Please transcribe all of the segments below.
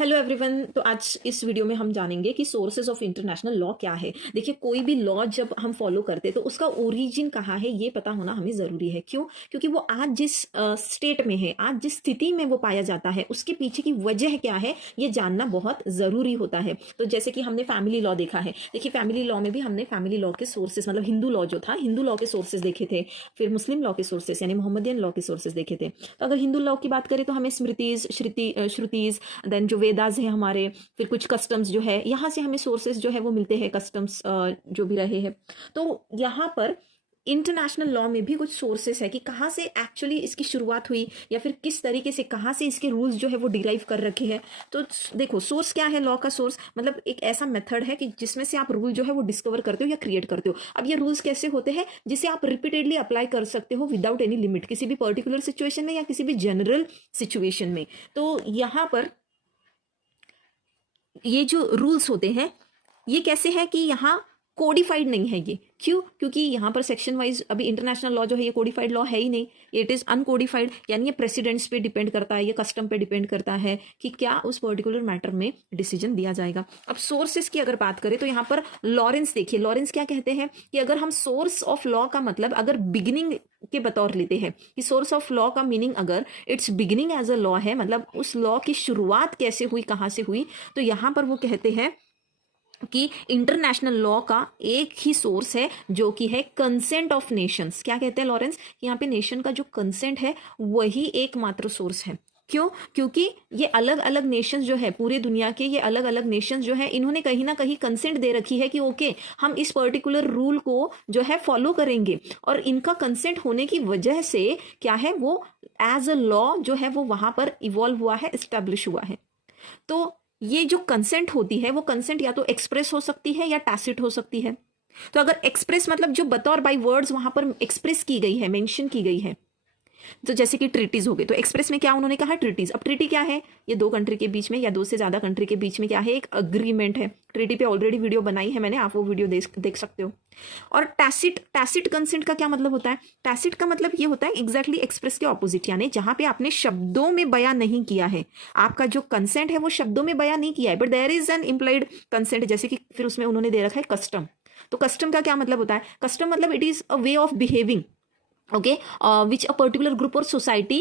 Hello everyone. तो आज इस वीडियो में हम जानेंगे कि सोर्सेज ऑफ इंटरनेशनल लॉ क्या है। देखिए, कोई भी लॉ जब हम फॉलो करते हैं तो उसका ओरिजिन कहाँ है ये पता होना हमें ज़रूरी है। क्यों? क्योंकि वो आज जिस स्टेट में है, आज जिस स्थिति में वो पाया जाता है, उसके पीछे की वजह क्या है ये जानना बहुत ज़रूरी होता है। तो जैसे कि हमने फैमिली लॉ देखा है। देखिए, फैमिली लॉ में भी हमने फैमिली लॉ के सोर्सेज मतलब हिंदू लॉ जो था, हिंदू लॉ के सोर्सेज देखे थे। फिर मुस्लिम लॉ के सोर्सेज यानी मोहम्मदियन लॉ के सोर्सेज देखे थे। तो अगर हिंदू लॉ की बात करें तो हमें स्मृतिज, श्रुतिज, देन जो वेदास है हमारे, फिर कुछ कस्टम्स जो है यहाँ से हमें सोर्सेज जो है वो मिलते हैं, कस्टम्स जो भी रहे हैं। तो यहाँ पर इंटरनेशनल लॉ में भी कुछ सोर्सेस है कि कहाँ से एक्चुअली इसकी शुरुआत हुई या फिर किस तरीके से कहाँ से इसके रूल्स जो है वो डिराइव कर रखे हैं। तो देखो, सोर्स क्या है लॉ का? सोर्स मतलब एक ऐसा मेथड है कि जिसमें से आप रूल जो है वो डिस्कवर करते हो या क्रिएट करते हो। अब ये रूल्स कैसे होते हैं? जिसे आप रिपीटेडली अप्लाई कर सकते हो विदाउट एनी लिमिट, किसी भी पर्टिकुलर सिचुएशन में या किसी भी जनरल सिचुएशन में। तो यहाँ पर ये जो रूल्स होते हैं ये कैसे है कि यहाँ कोडिफाइड नहीं है ये। क्यों? क्योंकि यहाँ पर सेक्शन वाइज अभी इंटरनेशनल लॉ जो है ये कोडिफाइड लॉ है ही नहीं, इट इज़ अनकोडिफाइड। यानी ये प्रेसिडेंट्स पे डिपेंड करता है, ये कस्टम पे डिपेंड करता है कि क्या उस पर्टिकुलर मैटर में डिसीजन दिया जाएगा। अब सोर्सेस की अगर बात करें तो यहाँ पर लॉरेंस देखिए, लॉरेंस क्या कहते हैं कि अगर हम सोर्स ऑफ लॉ का मतलब अगर बिगिनिंग के बतौर लेते हैं कि सोर्स ऑफ लॉ का मीनिंग अगर it's beginning as a law है, मतलब उस लॉ की शुरुआत कैसे हुई, कहाँ से हुई, तो यहाँ पर वो कहते हैं कि इंटरनेशनल लॉ का एक ही सोर्स है जो कि है कंसेंट ऑफ नेशंस। क्या कहते हैं लॉरेंस? यहाँ पे नेशन का जो कंसेंट है वही एकमात्र सोर्स है। क्यों? क्योंकि ये अलग अलग नेशंस जो है पूरे दुनिया के, ये अलग अलग नेशंस जो है इन्होंने कहीं ना कहीं कंसेंट दे रखी है कि ओके हम इस पर्टिकुलर रूल को जो है फॉलो करेंगे, और इनका कंसेंट होने की वजह से क्या है वो एज अ लॉ जो है वो वहां पर इवॉल्व हुआ है, एस्टेब्लिश हुआ है। तो ये जो कंसेंट होती है वो कंसेंट या तो एक्सप्रेस हो सकती है या टैसिट हो सकती है। तो अगर एक्सप्रेस मतलब जो बतौर बाय वर्ड्स वहां पर एक्सप्रेस की गई है, मेंशन की गई है, तो जैसे कि ट्रीटीज हो गए, तो एक्सप्रेस में क्या उन्होंने कहा? ट्रीटीज। अब ट्रीटी क्या है? ये दो कंट्री के बीच में या दो से ज्यादा कंट्री के बीच में क्या है? एक अग्रीमेंट है। ट्रीटी पे ऑलरेडी वीडियो बनाई है मैंने, आप वो वीडियो देख सकते हो। और टैसिट कंसेंट का क्या मतलब होता है? टैसिट का मतलब ये होता है एग्जैक्टली एक्सप्रेस के ऑपोजिट, यानी जहां पे आपने शब्दों में बयां नहीं किया है, आपका जो कंसेंट है वो शब्दों में बयां नहीं किया है, but there is an implied consent. जैसे कि फिर उसमें उन्होंने दे रखा है कस्टम। तो कस्टम का क्या मतलब होता है? कस्टम मतलब it is a way of behaving, okay, which a particular group or society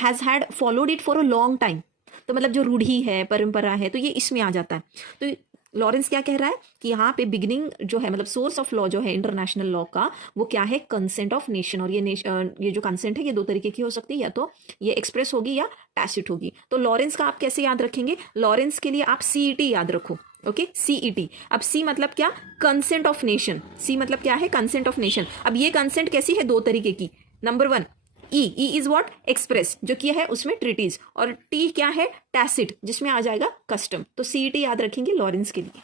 has had followed it for a long time। तो मतलब जो रूढ़ी है, परंपरा है, तो ये इसमें आ जाता है। तो लॉरेंस क्या कह रहा है कि यहाँ पे बिगिनिंग जो है मतलब सोर्स ऑफ लॉ जो है इंटरनेशनल लॉ का वो क्या है? Consent of nation. और ये जो कंसेंट है ये दो तरीके की हो सकती है, या तो ये एक्सप्रेस होगी या टैसिट होगी। तो लॉरेंस का आप कैसे याद रखेंगे? लॉरेंस के लिए आप सीईटी याद रखो। Okay, CET. अब सी मतलब क्या? Consent of nation. सी मतलब क्या है? Consent of nation. अब ये कंसेंट कैसी है? दो तरीके की। Number one, E is what? Express, जो किया है उसमें ट्रीटीज। और टी क्या है? टैसिट, जिसमें आ जाएगा कस्टम। तो सीईटी याद रखेंगे लॉरेंस के लिए।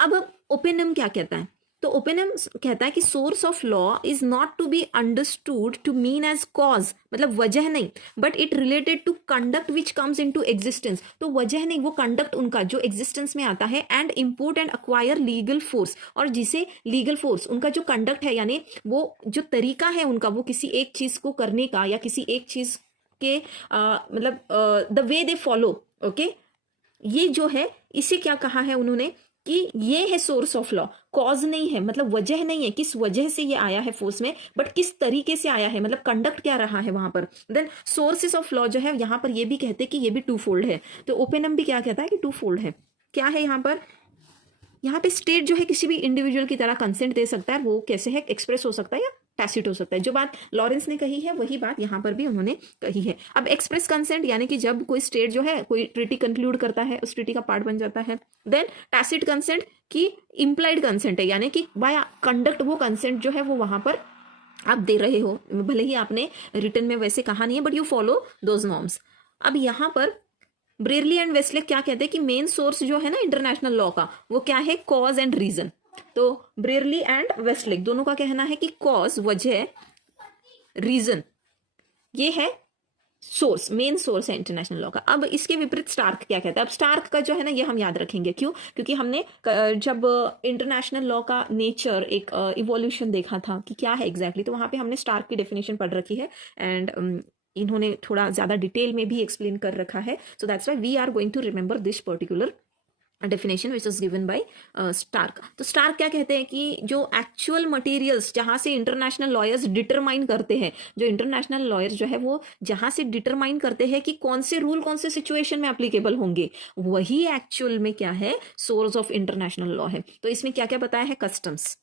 अब ओपिनियम क्या कहता है? तो ओपिनियम कहता है कि source of law is not to be understood to mean as cause, मतलब वजह नहीं, but it related to conduct which comes into existence. तो वजह नहीं, वो कंडक्ट उनका जो एग्जिस्टेंस में आता है, and import and acquire legal force, और जिसे लीगल फोर्स उनका जो कंडक्ट है यानी वो जो तरीका है उनका वो किसी एक चीज को करने का या किसी एक चीज के मतलब the way they follow. Okay, ये जो है इसे क्या कहा है उन्होंने कि ये है सोर्स ऑफ लॉ। कॉज नहीं है, मतलब वजह नहीं है, किस वजह से ये आया है फोर्स में, बट किस तरीके से आया है, मतलब कंडक्ट क्या रहा है वहां पर। देन सोर्सेस ऑफ लॉ जो है यहाँ पर ये भी कहते हैं कि ये भी टू फोल्ड है। तो ओपेनम भी क्या कहता है कि टू फोल्ड है। क्या है यहाँ पर? यहाँ पे स्टेट जो है किसी भी इंडिविजुअल की तरह कंसेंट दे सकता है, वो कैसे है? एक्सप्रेस हो सकता है या टैसिट हो सकता है। जो बात लॉरेंस ने कही है वही बात यहाँ पर भी उन्होंने कही है। अब एक्सप्रेस कंसेंट यानी कि जब कोई स्टेट जो है कोई ट्रीटी कंक्लूड करता है, उस ट्रीटी का पार्ट बन जाता है। देन टैसिट कंसेंट की इम्प्लाइड कंसेंट है, यानी कि बाय कंडक्ट वो कंसेंट जो है वो वहां पर आप दे रहे हो, भले ही आपने रिटर्न में वैसे कहा नहीं है, but you follow those norms. अब यहाँ पर ब्रेरली एंड वेस्टलेक क्या कहते हैं कि मेन सोर्स जो है ना इंटरनेशनल लॉ का वो क्या है? Cause and reason. तो ब्रेरली एंड वेस्टलेक दोनों का कहना है कि कॉज वजह, रीजन ये है सोर्स, मेन सोर्स है इंटरनेशनल लॉ का। अब इसके विपरीत स्टार्क क्या कहता है? अब स्टार्क का जो है ना ये हम याद रखेंगे। क्यों? क्योंकि हमने जब इंटरनेशनल लॉ का नेचर एक इवोल्यूशन देखा था कि क्या है एग्जैक्टली, तो वहां पे हमने स्टार्क की डेफिनेशन पढ़ रखी है। एंड इन्होंने थोड़ा ज़्यादा डिटेल में भी एक्सप्लेन कर रखा है. So that's why we are going to remember this particular definition which is given by Starke. तो स्टार्क क्या कहते हैं कि जो एक्चुअल मटेरियल्स जहाँ से इंटरनेशनल लॉयर्स डिटरमाइन करते हैं, जो इंटरनेशनल लॉयर्स जो है वो जहाँ से डिटरमाइन करते हैं कि कौन से रूल कौन से सिचुएशन में एप्लीकेबल होंगे, वही एक्चुअल में क्या है, सोर्स ऑफ इंटरनेशनल लॉ है. तो इसमें क्या क्या बताया है, customs,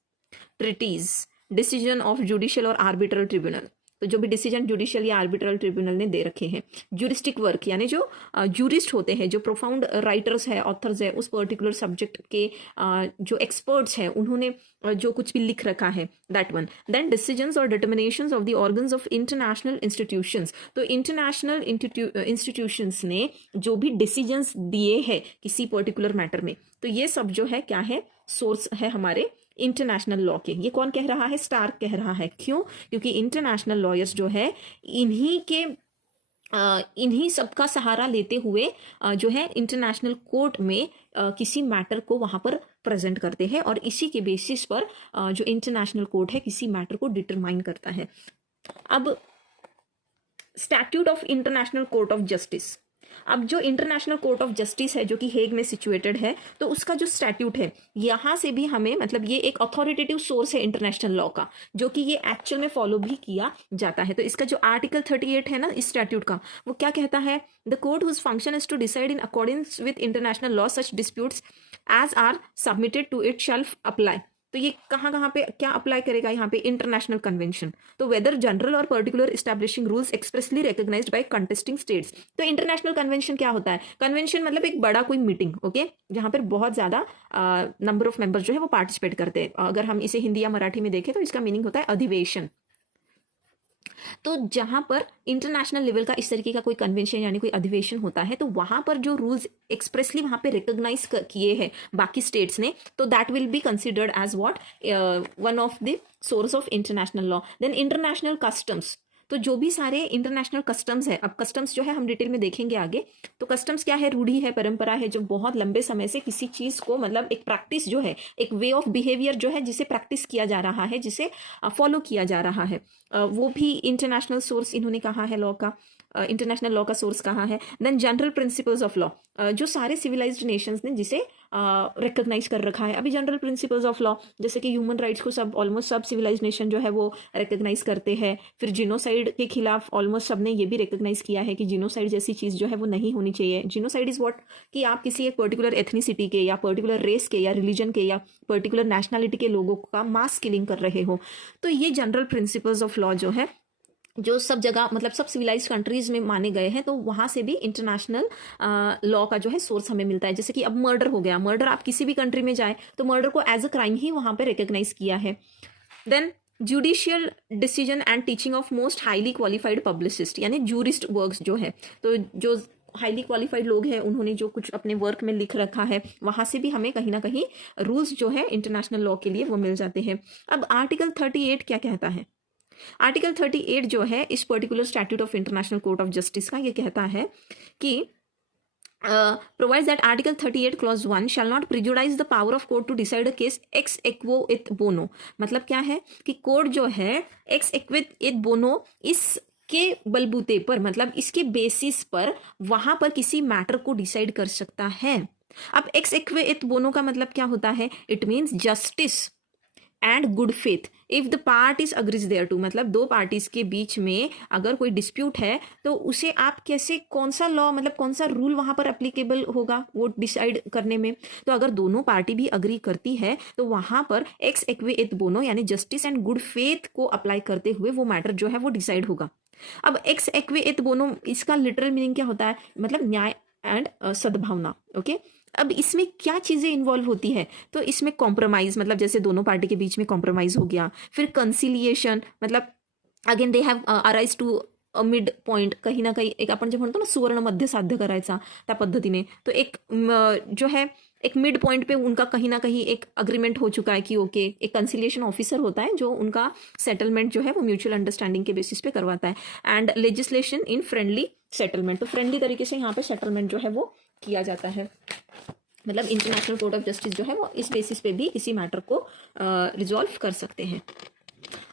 treatises, decision of judicial और आर्बिट्रल ट्रिब्यूनल. तो जो भी डिसीजन जुडिशियल या आर्बिट्रल ट्रिब्यूनल ने दे रखे हैं. ज्यूरिस्टिक वर्क यानी जो जूरिस्ट होते हैं, जो प्रोफाउंड राइटर्स है, ऑथर्स है, उस पर्टिकुलर सब्जेक्ट के जो एक्सपर्ट्स हैं, उन्होंने जो कुछ भी लिख रखा है, दैट वन. देन डिसीजंस और determinations of the organs of international institutions. तो इंटरनेशनल इंस्टीट्यूशंस ने जो भी डिसीजंस दिए हैं किसी पर्टिकुलर मैटर में, तो ये सब जो है क्या है, सोर्स है हमारे इंटरनेशनल लॉ के. ये कौन कह रहा है, स्टार्क कह रहा है. क्यों? क्योंकि इंटरनेशनल लॉयर्स जो है इन्हीं सबका सहारा लेते हुए जो है इंटरनेशनल कोर्ट में किसी मैटर को वहां पर प्रेजेंट करते हैं, और इसी के बेसिस पर जो इंटरनेशनल कोर्ट है किसी मैटर को डिटरमाइन करता है. अब statute of international court of justice. अब जो इंटरनेशनल कोर्ट ऑफ जस्टिस है जो कि हेग में सिचुएटेड है, तो उसका जो स्टैट्यूट है, यहाँ से भी हमें मतलब ये एक अथॉरिटेटिव सोर्स है इंटरनेशनल लॉ का, जो कि ये एक्चुअल में फॉलो भी किया जाता है. तो इसका जो आर्टिकल 38 है ना इस स्टैट्यूट का, वो क्या कहता है, the court whose function is to decide in according with international law such disputes as are submitted to it shall apply. तो ये कहाँ पे क्या अप्लाई करेगा, यहाँ पे इंटरनेशनल कन्वेंशन. तो वेदर जनरल और particular establishing rules expressly recognised by contesting states. तो इंटरनेशनल कन्वेंशन क्या होता है, कन्वेंशन मतलब एक बड़ा कोई मीटिंग, ओके, जहाँ पर बहुत ज्यादा नंबर ऑफ मेंबर्स जो है वो पार्टिसिपेट करते हैं. अगर हम इसे हिंदी या मराठी में देखें तो इसका मीनिंग होता है अधिवेशन. तो जहां पर इंटरनेशनल लेवल का इस तरीके का कोई कन्वेंशन यानी कोई अधिवेशन होता है, तो वहां पर जो रूल्स एक्सप्रेसली वहां पे रिकॉग्नाइज किए हैं बाकी स्टेट्स ने, तो that will be considered as what, one of the source of international law. Then international customs. तो जो भी सारे इंटरनेशनल कस्टम्स है, अब कस्टम्स जो है हम डिटेल में देखेंगे आगे. तो कस्टम्स क्या है, रूढ़ी है, परंपरा है, जो बहुत लंबे समय से किसी चीज को मतलब एक प्रैक्टिस जो है, एक वे ऑफ बिहेवियर जो है जिसे प्रैक्टिस किया जा रहा है, जिसे फॉलो किया जा रहा है, वो भी इंटरनेशनल सोर्स इन्होंने कहा है लॉ का. इंटरनेशनल लॉ का सोर्स कहाँ है. Then general principles of law, जो सारे सिविलाइज्ड नेशंस ने जिसे रिकॉग्नाइज कर रखा है. अभी जनरल प्रिंसिपल्स ऑफ लॉ जैसे कि ह्यूमन राइट्स को सब ऑलमोस्ट सब सिविलाइज्ड नेशन जो है वो रिकॉग्नाइज करते हैं. फिर जिनोसाइड के खिलाफ ऑलमोस्ट सब ने ये भी रिकॉग्नाइज किया है कि जिनोसाइड जैसी चीज़ जो है वो नहीं होनी चाहिए. जिनोसाइड इज व्हाट, कि आप किसी एक पर्टिकुलर एथनिसिटी के या पर्टिकुलर रेस के या रिलीजन के या पर्टिकुलर नेशनलिटी के लोगों का मास किलिंग कर रहे हो. तो ये जनरल प्रिंसिपल्स ऑफ लॉ जो है, जो सब जगह मतलब सब सिविलाइज्ड कंट्रीज में माने गए हैं, तो वहां से भी इंटरनेशनल लॉ का जो है सोर्स हमें मिलता है. जैसे कि अब मर्डर हो गया, मर्डर आप किसी भी कंट्री में जाए तो मर्डर को एज अ क्राइम ही वहां पे रिकॉग्नाइज किया है. Then judicial decision and teaching of most highly qualified publicist, यानी जूरिस्ट वर्क्स जो है, तो जो हाईली क्वालिफाइड लोग हैं उन्होंने जो कुछ अपने वर्क में लिख रखा है, वहां से भी हमें कहीं ना कहीं रूल्स जो है इंटरनेशनल लॉ के लिए वो मिल जाते हैं. अब आर्टिकल 38 क्या कहता है, आर्टिकल 38 जो है इस particular statute of international court of justice का, ये कहता है कि provides that Article 38 Clause 1 shall not prejudice the power of court to decide a case ex equo et bono. मतलब क्या है कि कोर्ट जो है ex equo et bono इसके बलबूते पर, मतलब इसके बेसिस पर वहां पर किसी मैटर को डिसाइड कर सकता है. अब ex equo et bono का मतलब क्या होता है, it means justice and good faith if the parties agrees thereto. मतलब दो पार्टीज के बीच में अगर कोई डिस्प्यूट है तो उसे आप कैसे, कौन सा लॉ मतलब कौन सा रूल वहां पर एप्लीकेबल होगा वो डिसाइड करने में. तो अगर दोनों पार्टी भी अग्री करती है तो वहां पर एक्स एक्वे एथ बोनो यानी जस्टिस एंड गुड फेथ को अप्लाई करते हुए वो मैटर जो है वो डिसाइड होगा. अब एक्स एक्वे एथ बोनो इसका लिटरल मीनिंग क्या होता है, मतलब न्याय एंड सद्भावना. ओके, अब इसमें क्या चीजें इन्वॉल्व होती है, तो इसमें कॉम्प्रोमाइज, मतलब जैसे दोनों पार्टी के बीच में कॉम्प्रोमाइज हो गया. फिर कंसिलिएशन, मतलब again they have arise to a mid point, कहीं ना कहीं एक आपण जे म्हणतो ना सुवर्ण मध्य साध्य करायचा त्या पद्धतीने, तो एक जो है एक मिड पॉइंट पे उनका कहीं ना कहीं एक अग्रीमेंट हो चुका है कि ओके, एक कंसिलिएशन ऑफिसर होता है जो उनका सेटलमेंट जो है वो म्यूचुअल अंडरस्टैंडिंग के बेसिस पे करवाता है. And legislation in friendly settlement, तो फ्रेंडली तरीके से यहाँ पे सेटलमेंट जो है वो किया जाता है. मतलब इंटरनेशनल कोर्ट ऑफ जस्टिस जो है वो इस बेसिस पे भी किसी मैटर को रिजॉल्व कर सकते हैं.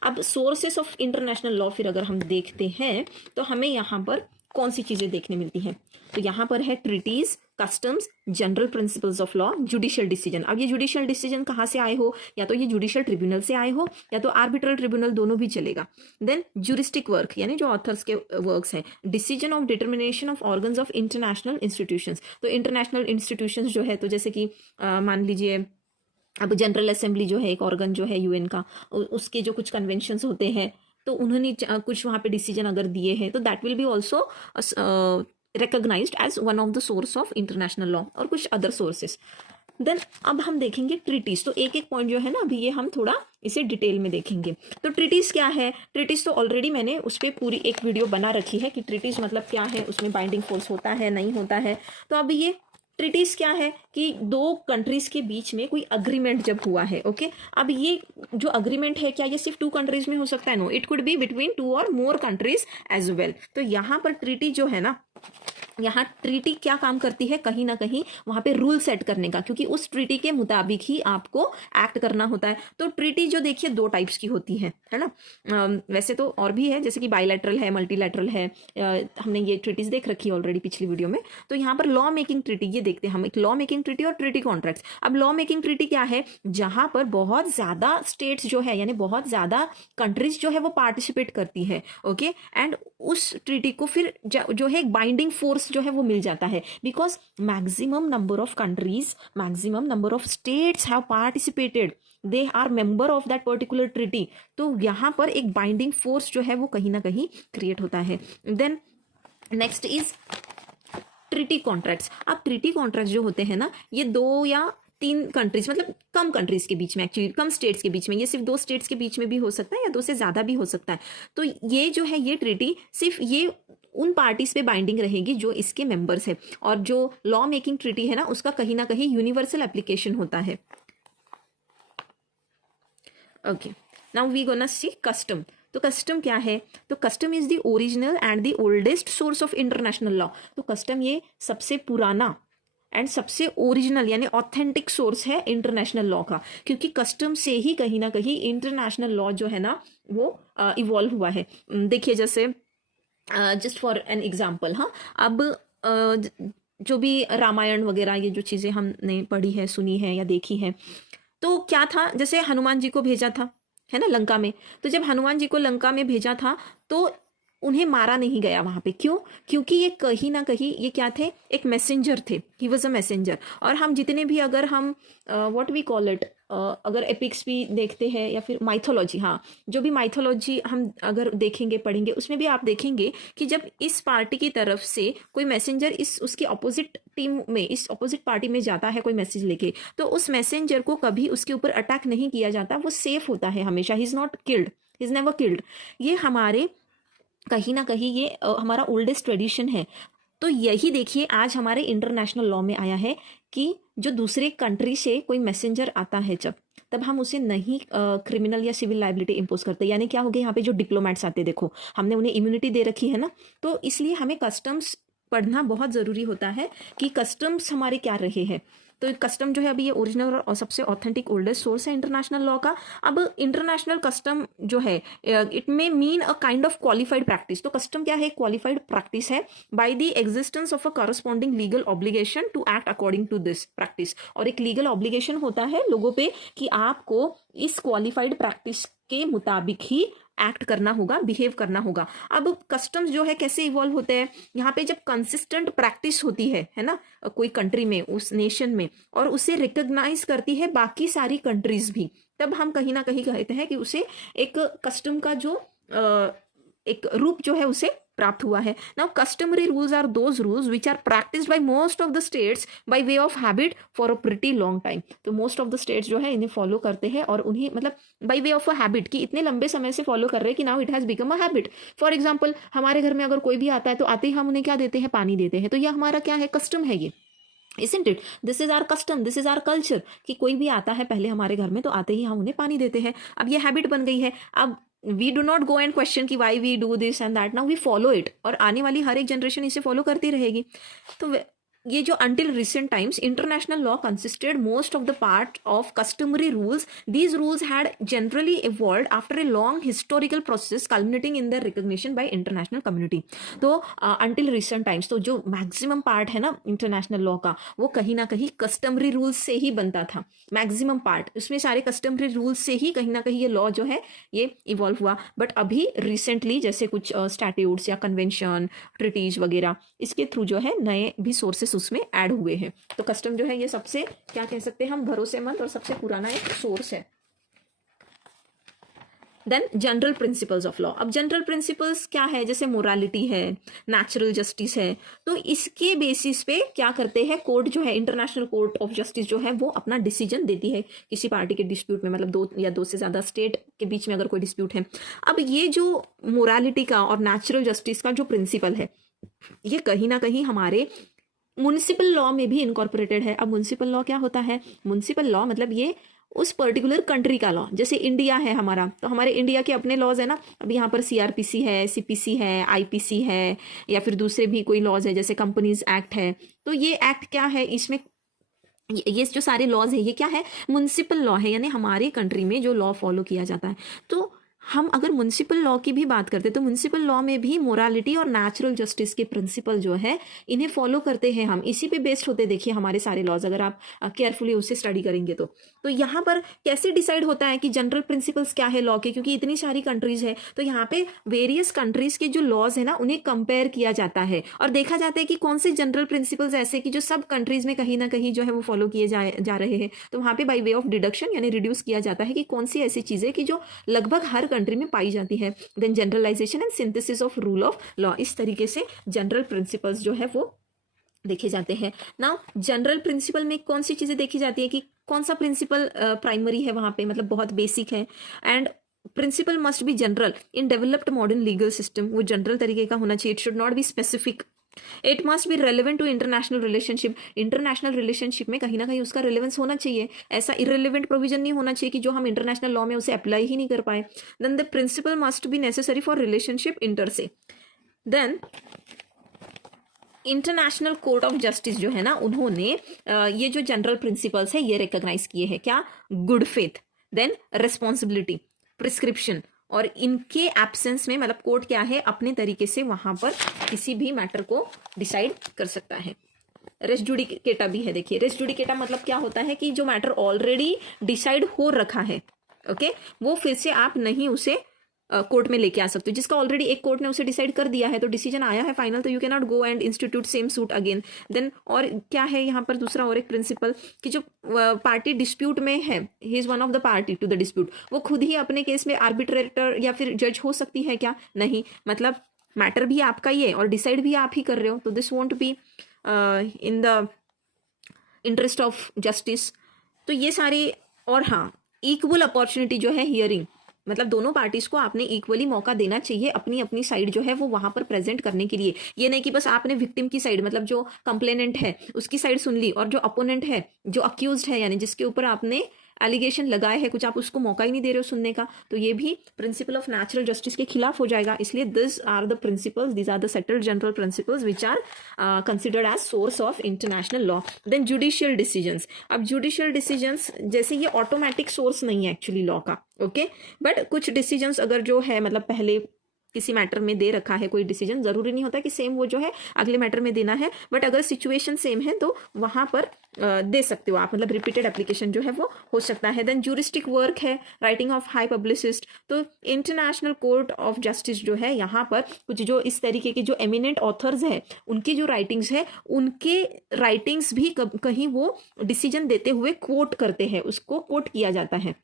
अब सोर्सेस ऑफ इंटरनेशनल लॉ फिर अगर हम देखते हैं तो हमें यहाँ पर कौन सी चीजें देखने मिलती हैं, तो यहाँ पर है treaties, customs, general principles of law, judicial decision. अब ये जुडिशियल डिसीजन कहाँ से आए हो, या तो ये जुडिशियल ट्रिब्यूनल से आए हो या तो आर्बिट्रल ट्रिब्यूनल, दोनों भी चलेगा। देन ज्यूरिस्टिक वर्क यानी जो ऑथर्स के वर्क्स हैं, decision of determination of organs of international institutions. तो इंटरनेशनल इंस्टीट्यूशंस जो है, तो जैसे कि मान लीजिए अब जनरल असेंबली जो है एक ऑर्गन जो है यूएन का, उसके जो कुछ कन्वेंशंस होते हैं तो उन्होंने कुछ वहाँ पे डिसीजन अगर दिए हैं तो that will be also recognised as one of the source of international law, और कुछ अदर सोर्सेस। देन अब हम देखेंगे ट्रीटीज। तो एक एक पॉइंट जो है ना, अभी ये हम थोड़ा इसे डिटेल में देखेंगे। तो ट्रीटीज क्या है, ट्रीटीज तो ऑलरेडी मैंने उस पर पूरी एक वीडियो बना रखी है कि ट्रीटीज मतलब क्या है, उसमें बाइंडिंग फोर्स होता है नहीं होता है। तो अब ये ट्रीटीज क्या है कि दो कंट्रीज के बीच में कोई अग्रीमेंट जब हुआ है, ओके। अब ये जो अग्रीमेंट है, क्या ये सिर्फ 2 कंट्रीज में हो सकता है? No, it could be between 2 और मोर कंट्रीज एज वेल। तो यहाँ पर ट्रीटी जो है ना, यहाँ ट्रीटी क्या काम करती है, कहीं ना कहीं वहां पे रूल सेट करने का, क्योंकि उस ट्रीटी के मुताबिक ही आपको एक्ट करना होता है। तो ट्रीटी जो देखिए 2 टाइप्स की होती है ना। वैसे तो और भी है, जैसे कि बायलैटरल है, मल्टीलैटरल है, हमने ये ट्रीटीज देख रखी है ऑलरेडी पिछली वीडियो में। तो यहाँ पर लॉ मेकिंग ट्रीटी ये देखते हैं हम, एक लॉ मेकिंग ट्रीटी और ट्रीटी कॉन्ट्रैक्ट्स। अब लॉ मेकिंग ट्रीटी क्या है, जहां पर बहुत ज्यादा स्टेट्स जो है, यानी बहुत ज्यादा कंट्रीज जो है वो पार्टिसिपेट करती है, ओके। एंड उस ट्रीटी को फिर जो है एक बाइंडिंग फोर्स जो है वो मिल जाता है, because maximum number of countries, maximum number of states have participated, they are member of that particular treaty. तो यहाँ पर एक बाइंडिंग फोर्स जो है वो कहीं ना कहीं क्रिएट होता है। Then next is treaty contracts. अब ट्रीटी कॉन्ट्रैक्ट्स जो होते हैं ना, ये 2 या 3 कंट्रीज, मतलब कम कंट्रीज के बीच में, एक्चुअली कम स्टेट्स के बीच में, ये सिर्फ 2 स्टेट्स के बीच में भी हो सकता है या 2 से ज्यादा भी हो सकता है। तो ये जो है ये ट्रीटी सिर्फ ये उन पार्टीज पे बाइंडिंग रहेगी जो इसके मेंबर्स है, और जो लॉ मेकिंग ट्रीटी है ना, उसका कहीं ना कहीं यूनिवर्सल एप्लीकेशन होता है, okay. Now we gonna see custom. तो कस्टम क्या है, तो custom is the original and the oldest source of international law. तो कस्टम ये सबसे पुराना एंड सबसे ओरिजिनल यानी ऑथेंटिक सोर्स है इंटरनेशनल लॉ का, क्योंकि कस्टम से ही कहीं ना कहीं इंटरनेशनल लॉ जो है ना वो इवॉल्व हुआ है। देखिए जैसे जस्ट फॉर एन एग्जाम्पल, हाँ, अब जो भी रामायण वगैरह ये जो चीज़ें हमने पढ़ी है, सुनी है या देखी है, तो क्या था, जैसे हनुमान जी को भेजा था है ना लंका में। तो जब हनुमान जी को लंका में भेजा था तो उन्हें मारा नहीं गया वहां पे, क्यों? क्योंकि ये कहीं ना कहीं ये क्या थे, एक मैसेंजर थे, ही वॉज अ मैसेंजर। और हम जितने भी अगर हम व्हाट वी कॉल इट, अगर एपिक्स भी देखते हैं या फिर माइथोलॉजी, हाँ, जो भी माइथोलॉजी हम अगर देखेंगे पढ़ेंगे, उसमें भी आप देखेंगे कि जब इस पार्टी की तरफ से कोई मैसेंजर इस उसकी अपोजिट टीम में, इस अपोजिट पार्टी में जाता है कोई मैसेज लेके, तो उस मैसेंजर को कभी उसके ऊपर अटैक नहीं किया जाता, वो सेफ होता है हमेशा, he is not killed, he is never killed. ये हमारे कहीं ना कहीं ये हमारा ओल्डेस्ट ट्रेडिशन है। तो यही देखिए आज हमारे इंटरनेशनल लॉ में आया है कि जो दूसरे कंट्री से कोई मैसेंजर आता है जब, तब हम उसे नहीं क्रिमिनल या सिविल लाइबिलिटी इंपोज करते। यानी क्या हो गया, यहाँ पे जो डिप्लोमेट्स आते, देखो हमने उन्हें इम्यूनिटी दे रखी है ना, तो इसलिए हमें कस्टम्स पढ़ना बहुत ज़रूरी होता है कि कस्टम्स हमारे क्या रहे हैं। तो कस्टम जो है अभी ये ओरिजिनल और सबसे ऑथेंटिक ओल्डेस्ट सोर्स है इंटरनेशनल लॉ का। अब इंटरनेशनल कस्टम जो है it may mean a kind of qualified practice. तो कस्टम क्या है, क्वालिफाइड प्रैक्टिस है by the existence of a corresponding legal obligation to act according to this practice. और एक लीगल ऑब्लिगेशन होता है लोगों पे कि आपको इस क्वालिफाइड प्रैक्टिस के मुताबिक ही एक्ट करना होगा, बिहेव करना होगा। अब कस्टम्स जो है कैसे इवॉल्व होते हैं, यहाँ पे जब कंसिस्टेंट प्रैक्टिस होती है ना कोई कंट्री में, उस नेशन में, और उसे रिकॉग्नाइज करती है बाकी सारी कंट्रीज भी, तब हम कहीं ना कहीं कहते हैं कि उसे एक कस्टम का जो एक रूप जो है उसे प्राप्त हुआ है। Now customary rules are those rules which are practised by most of the states by way of habit for a pretty long time. तो मोस्ट ऑफ द स्टेट्स जो है इन्हें फॉलो करते हैं, और उन्हें मतलब by way of a habit कि इतने लंबे समय से फॉलो कर रहे हैं कि now it has become a habit. For example हमारे घर में अगर कोई भी आता है तो आते ही हम उन्हें क्या देते हैं, पानी देते हैं। तो यह हमारा क्या है, कस्टम है ये, Isn't it? This is our custom, this is our culture कि कोई भी आता है पहले हमारे घर में तो आते ही हम उन्हें पानी देते हैं। अब ये हैबिट बन गई है। अब we do not go and question कि why we do this and that, now we follow it, और आने वाली हर एक जनरेशन इसे फॉलो करती रहेगी। तो ये जो until recent times international law consisted most of the part of customary rules. These rules had generally evolved after a long historical process culminating in their recognition by international community. तो until recent times, तो जो maximum part है ना international law का, वो कहीं ना कहीं कस्टमरी रूल्स से ही बनता था. मैक्सिमम पार्ट उसमें सारे कस्टमरी रूल्स से ही कहीं ना कहीं ये लॉ जो है ये इवॉल्व हुआ. बट अभी रिसेंटली जैसे कुछ स्टैट्यूट्स या कन्वेंशन, ट्रिटीज वगैरह, इसके थ्रू जो है नए भी सोर्सेस उसमें ऐड हुए हैं. तो कस्टम जो है ये सबसे क्या कह सकते हैं हम, भरोसेमंद और सबसे पुराना एक सोर्स है. Then general principles of law. अब जनरल प्रिंसिपल्स क्या है, जैसे मोरालिटी है, नेचुरल जस्टिस है, तो इसके बेसिस पे क्या करते हैं कोर्ट जो है, इंटरनेशनल कोर्ट ऑफ जस्टिस जो है वो अपना डिसीजन देती है किसी पार्टी के डिस्प्यूट में, मतलब दो या दो से ज़्यादा स्टेट के बीच में अगर कोई डिस्प्यूट है. अब ये जो मोरालिटी का और नेचुरल जस्टिस का जो प्रिंसिपल है ये कहीं ना कहीं हमारे म्युनिसिपल लॉ में भी इनकॉर्पोरेटेड है. अब म्युनिसिपल लॉ क्या होता है, म्युनिसिपल लॉ मतलब ये उस पर्टिकुलर कंट्री का लॉ. जैसे इंडिया है हमारा, तो हमारे इंडिया के अपने लॉज है ना. अब यहाँ पर सीआरपीसी है, सीपीसी है, आईपीसी है, या फिर दूसरे भी कोई लॉज है जैसे कंपनीज एक्ट है. तो ये एक्ट क्या है, इसमें ये जो सारे लॉज है ये क्या है, म्युनिसिपल लॉ है, यानी हमारे कंट्री में जो लॉ फॉलो किया जाता है. तो हम अगर म्युनिसिपल लॉ की भी बात करते हैं तो म्युनिसिपल लॉ में भी मोरालिटी और नेचुरल जस्टिस के प्रिंसिपल जो है इन्हें फॉलो करते हैं हम. इसी पे बेस्ड होते देखिए हमारे सारे लॉज, अगर आप केयरफुली उसे स्टडी करेंगे तो यहाँ पर कैसे डिसाइड होता है कि जनरल प्रिंसिपल्स क्या है लॉ के, क्योंकि इतनी सारी कंट्रीज है तो यहाँ पे वेरियस कंट्रीज के जो लॉज है ना उन्हें कंपेयर किया जाता है और देखा जाता है कि कौन से जनरल प्रिंसिपल्स ऐसे कि जो सब कंट्रीज में कहीं ना कहीं जो है वो फॉलो किए जा रहे हैं. तो वहाँ पे बाई वे ऑफ डिडक्शन यानी रिड्यूस किया जाता है कि कौन सी ऐसी चीजें कि जो लगभग हर कंट्री में पाई जाती है. Then generalisation and synthesis of rule of law, इस तरीके से जनरल प्रिंसिपल्स जो है वो देखे जाते हैं. नाउ जनरल प्रिंसिपल में कौन सी चीजें देखी जाती है कि कौन सा प्रिंसिपल प्राइमरी है वहां पे, मतलब बहुत बेसिक है. And principle must be general in developed modern legal system, वो जनरल तरीके का होना चाहिए. It should not be specific. It must be relevant to international relationship, international relationship में कहीं ना कहीं उसका रिलेवेंस होना चाहिए. ऐसा इरेलीवेंट प्रोविजन नहीं होना चाहिए कि जो हम इंटरनेशनल लॉ में उसे अप्लाई ही नहीं कर पाए. Then the principle must be necessary for relationship inter se. Then international court of justice जो है ना उन्होंने ये जो जनरल प्रिंसिपल्स है ये रिकॉग्नाइज किए हैं. क्या, good faith, then responsibility, prescription, और इनके एब्सेंस में मतलब कोर्ट क्या है अपने तरीके से वहां पर किसी भी मैटर को डिसाइड कर सकता है. रेस जुडिकेटा भी है. देखिए रेस जुडिकेटा मतलब क्या होता है कि जो मैटर ऑलरेडी डिसाइड हो रखा है, ओके, वो फिर से आप नहीं उसे कोर्ट में लेके आ सकते हो. जिसका ऑलरेडी एक कोर्ट ने उसे डिसाइड कर दिया है तो डिसीजन आया है फाइनल, तो you can not go and institute same suit again. Then और क्या है यहाँ पर दूसरा और एक प्रिंसिपल कि जो पार्टी डिस्प्यूट में है, he is one of the party to the dispute, वो खुद ही अपने केस में आर्बिट्रेटर या फिर जज हो सकती है क्या, नहीं. मतलब मैटर भी आपका ही है और डिसाइड भी आप ही कर रहे हो, तो this won't be in the interest of justice. तो ये सारे, और हाँ, इक्वल अपॉर्चुनिटी जो है हियरिंग, मतलब दोनों पार्टीज को आपने इक्वली मौका देना चाहिए अपनी अपनी साइड जो है वो वहां पर प्रेजेंट करने के लिए. ये नहीं कि बस आपने विक्टिम की साइड, मतलब जो कंप्लेनेंट है उसकी साइड सुन ली, और जो अपोनेंट है, जो अक्यूज्ड है, यानी जिसके ऊपर आपने एलिगेशन लगाए हैं कुछ, आप उसको मौका ही नहीं दे रहे हो सुनने का, तो ये भी प्रिंसिपल ऑफ नेचुरल जस्टिस के खिलाफ हो जाएगा. इसलिए this are the principles, these are the settled general principles which are considered as source of international law. Then judicial decisions. अब जुडिशियल डिसीजंस जैसे ये ऑटोमेटिक सोर्स नहीं है एक्चुअली लॉ का, ओके, बट कुछ डिसीजंस अगर जो है मतलब पहले किसी मैटर में दे रखा है कोई डिसीजन, जरूरी नहीं होता कि सेम वो जो है अगले मैटर में देना है, बट अगर सिचुएशन सेम है तो वहां पर दे सकते हो आप, मतलब रिपीटेड एप्लीकेशन जो है वो हो सकता है. देन जूरिस्टिक वर्क है, राइटिंग ऑफ हाई पब्लिसिस्ट. तो इंटरनेशनल कोर्ट ऑफ जस्टिस जो है यहाँ पर कुछ जो इस तरीके के जो एमिनेंट ऑथर्स है उनकी जो राइटिंग्स है, उनके राइटिंग्स भी कहीं वो डिसीजन देते हुए कोट करते हैं, उसको कोट किया जाता है.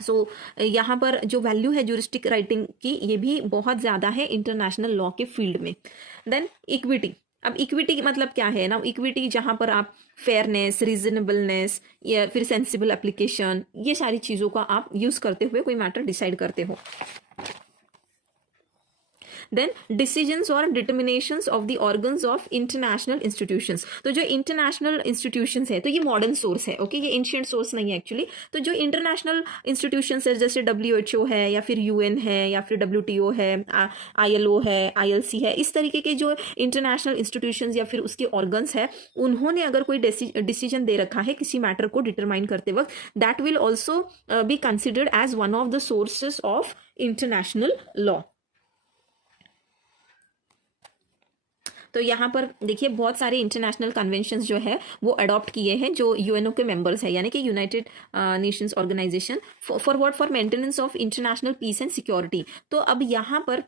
सो यहाँ पर जो वैल्यू है ज्यूरिस्टिक राइटिंग की ये भी बहुत ज़्यादा है इंटरनेशनल लॉ के फील्ड में. Then equity. अब इक्विटी मतलब क्या है ना, इक्विटी जहाँ पर आप फेयरनेस, रीजनेबलनेस या फिर सेंसिबल एप्लीकेशन, ये सारी चीज़ों का आप यूज़ करते हुए कोई मैटर डिसाइड करते हो. देन डिसीजंस और determinations of the organs of international institutions. तो जो इंटरनेशनल इंस्टीट्यूशंस है तो ये मॉडर्न सोर्स है, ओके, ये एंशिएंट सोर्स नहीं है एक्चुअली। तो जो इंटरनेशनल इंस्टीट्यूशंस है जैसे WHO है या फिर UN है या फिर WTO है, ILO है, ILC है, इस तरीके के जो इंटरनेशनल इंस्टीट्यूशंस या फिर उसके ऑर्गन्स है, उन्होंने अगर कोई डिसीजन दे रखा है किसी मैटर को डिटरमाइन करते वक्त, that will also be considered as one of the sources of international law. तो यहाँ पर देखिए बहुत सारे इंटरनेशनल कन्वेंशंस जो है वो अडॉप्ट किए हैं जो UNO के मेंबर्स है, यानी कि United Nations Organisation for maintenance of international peace and security. तो अब यहाँ पर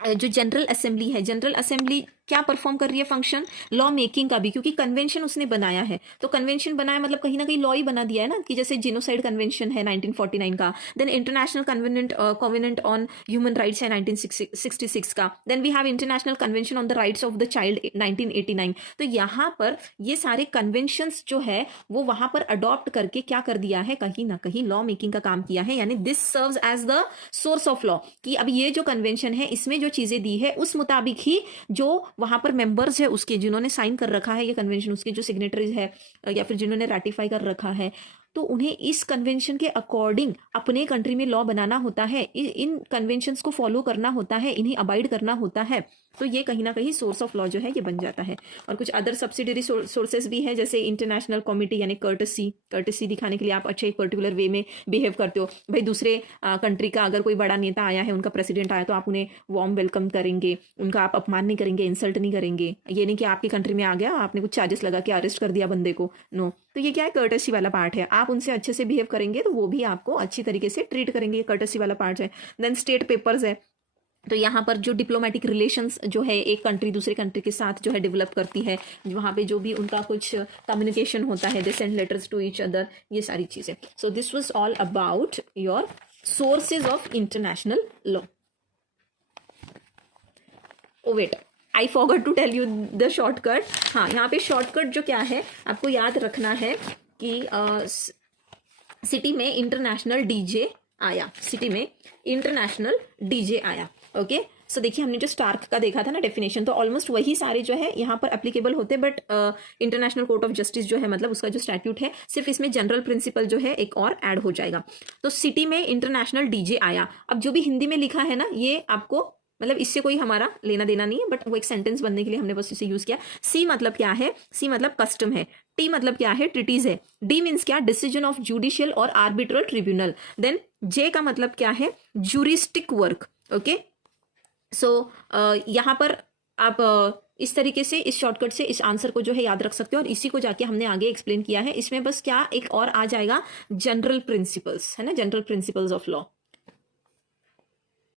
जो जनरल असेंबली है, जनरल असेंबली क्या परफॉर्म कर रही है फंक्शन, लॉ मेकिंग का भी, क्योंकि कन्वेंशन उसने बनाया है। तो कन्वेंशन बनाया मतलब कहीं ना कहीं लॉ ही बना दिया है ना, कि जैसे जिनोसाइड कन्वेंशन है 1949 का, then international covenant on human rights है 1966 का, then we have international convention on the rights of the child 1989। तो यहाँ पर ये सारे कन्वेंशंस जो है वो वहां पर अडॉप्ट करके क्या कर दिया है, कहीं ना कहीं लॉ मेकिंग का काम किया है, यानी this serves as the source of law, कि अब ये जो कन्वेंशन है इसमें जो चीजें दी है उस मुताबिक ही जो वहां पर मेंबर्स है उसके, जिन्होंने साइन कर रखा है ये कन्वेंशन, उसके जो सिग्नेटरीज है या फिर जिन्होंने रेटिफाई कर रखा है, तो उन्हें इस कन्वेंशन के अकॉर्डिंग अपने कंट्री में लॉ बनाना होता है, इन कन्वेंशंस को फॉलो करना होता है, इन्हें अबाइड करना होता है। तो ये कहीं ना कहीं सोर्स ऑफ लॉ जो है ये बन जाता है। और कुछ अदर सब्सिडरी सोर्सेज भी है, जैसे इंटरनेशनल कमिटी, यानी कर्टसी दिखाने के लिए आप अच्छे एक पर्टिकुलर वे में बिहेव करते हो। भाई दूसरे कंट्री का अगर कोई बड़ा नेता आया है, उनका प्रेसिडेंट आया, तो आप उन्हें वार्म वेलकम करेंगे, उनका आप अपमान नहीं करेंगे, इंसल्ट नहीं करेंगे। ये नहीं कि आपकी कंट्री में आ गया, आपने कुछ चार्जेस लगा के अरेस्ट कर दिया बंदे को, नो। तो ये क्या है, कर्टसी वाला पार्ट है। आप उनसे अच्छे से बिहेव करेंगे तो वो भी आपको अच्छी तरीके से ट्रीट करेंगे, ये कर्टसी वाला पार्ट है। देन स्टेट पेपर्स है, तो यहाँ पर जो डिप्लोमेटिक रिलेशंस जो है एक कंट्री दूसरे कंट्री के साथ जो है डेवलप करती है, वहाँ पे जो भी उनका कुछ कम्युनिकेशन होता है, they send letters to each other, ये सारी चीज़ें। So this was all about your sources of international law. Oh wait, I forgot to tell you the shortcut. हाँ, यहाँ पे शॉर्टकट जो क्या है आपको याद रखना है कि सिटी में इंटरनेशनल डीजे आया, सिटी में इंटरनेशनल डीजे आया, ओके। सो देखिए हमने जो स्टार्क का देखा था ना डेफिनेशन, तो ऑलमोस्ट वही सारे जो है यहाँ पर एप्लीकेबल होते, but international court of justice जो है, मतलब उसका जो स्टैट्यूट है, सिर्फ इसमें जनरल प्रिंसिपल जो है एक और ऐड हो जाएगा। तो सिटी में इंटरनेशनल डीजे आया, अब जो भी हिंदी में लिखा है ना, ये आपको मतलब इससे कोई हमारा लेना देना नहीं है, बट वो एक सेंटेंस बनने के लिए हमने बस इसे यूज किया। सी मतलब क्या है, सी मतलब कस्टम है। टी मतलब क्या है, ट्रिटीज है। डी मीन्स क्या, डिसीजन ऑफ जुडिशियल और आर्बिट्रल ट्रिब्यूनल। देन जे का मतलब क्या है, ज्यूरिस्टिक वर्क, ओके। सो यहाँ पर आप इस तरीके से, इस शॉर्टकट से इस आंसर को जो है याद रख सकते हो, और इसी को जाके हमने आगे एक्सप्लेन किया है। इसमें बस क्या एक और आ जाएगा, जनरल प्रिंसिपल्स, है ना, जनरल प्रिंसिपल्स ऑफ लॉ।